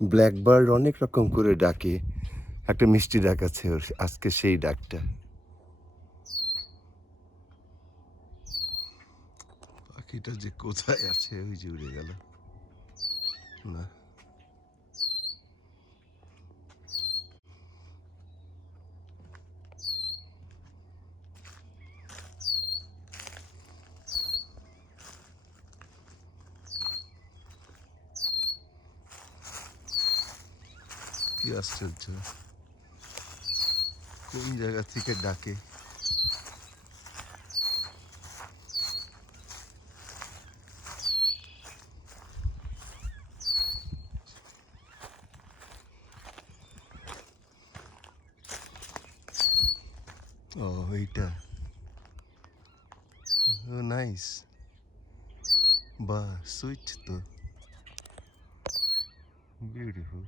Blackbird অনেক রকম করে ডাকে। একটা মিষ্টি ডাক আছে ওর, আজকে সেই ডাকটা। পাখিটা যে কোথায় আছে ওই যে উড়ে গেল। না, কি আশ্চর্য, কোন জায়গা থেকে ডাকে। ও এইটা, ও নাইস, বাহ সুইট তো, বিউটিফুল।